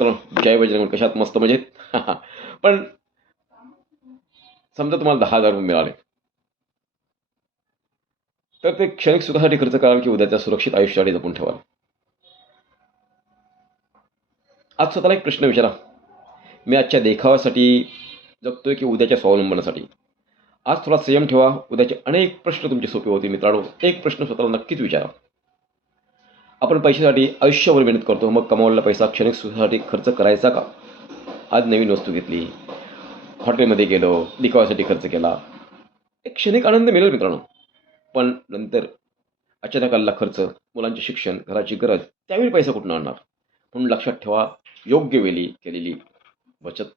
तर जय बजरंग, कशात मस्त मजेत. पण समजा तुम्हाला 10,000 रुपये मिळाले, तर ते क्षणिक सुखासाठी खर्च कराल की उद्याच्या सुरक्षित आयुष्यासाठी जपून ठेवाल? आज स्वतःला एक प्रश्न विचारा, मी आजच्या देखाव्यासाठी जगतोय की उद्याच्या स्वावलंबनासाठी? आज थोडा संयम ठेवा, उद्याचे अनेक प्रश्न तुमचे सोपे होतील मित्रांनो. एक प्रश्न स्वतःला नक्कीच विचारा, आपण पैशासाठी आयुष्यभर मेहनत करतो, मग कमावलेला पैसा क्षणिक सुखासाठी खर्च करायचा का? आज नवीन वस्तू घेतली, हॉटेलमध्ये गेलो, दिखाव्यासाठी खर्च केला, एक क्षणिक आनंद मिळेल मित्रांनो, पण नंतर अचानक आलेला खर्च, मुलांचे शिक्षण, घराची गरज, त्यावेळी पैसा कुठून आणणार? म्हणून लक्षात ठेवा, योग्य वेळी केलेली बचत,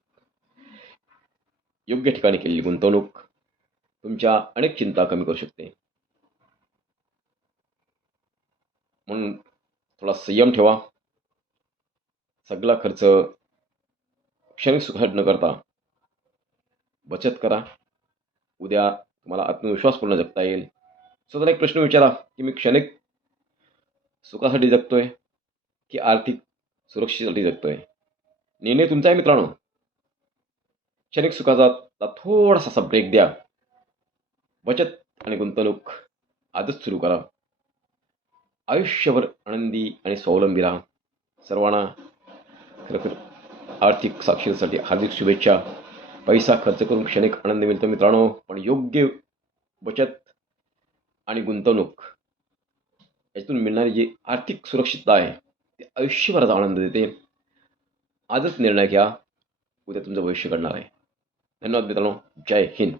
योग्य ठिकाणी केलेली गुंतवणूक तुमच्या अनेक चिंता कमी करू शकते. म्हणून थोडा संयम ठेवा, सगळा खर्च क्षणिक सुखात न करता बचत करा. उद्या तुम्हाला आत्मविश्वासपूर्ण जगता येईल. स्वतःला एक प्रश्न विचारा, की मी क्षणिक सुखासाठी जगतोय की आर्थिक सुरक्षेसाठी जगतोय? निर्णय तुमचा आहे मित्रांनो. क्षणिक सुखाचा थोडासा असा ब्रेक द्या. बचत आणि गुंतवणूक आजच सुरू करा. आयुष्यभर आनंदी आणि स्वावलंबी राहा. सर्वांना खरोखर आर्थिक साक्षरतेसाठी हार्दिक शुभेच्छा. पैसा खर्च करून क्षणिक आनंद मिळतो मित्रांनो, पण योग्य बचत आणि गुंतवणूक यातून मिळणारी जी आर्थिक सुरक्षितता आहे, ती आयुष्यभराचा आनंद देते. आजच निर्णय घ्या, उद्या तुमचं भविष्य घडणार आहे. धन्यवाद मित्रांनो. जय हिंद.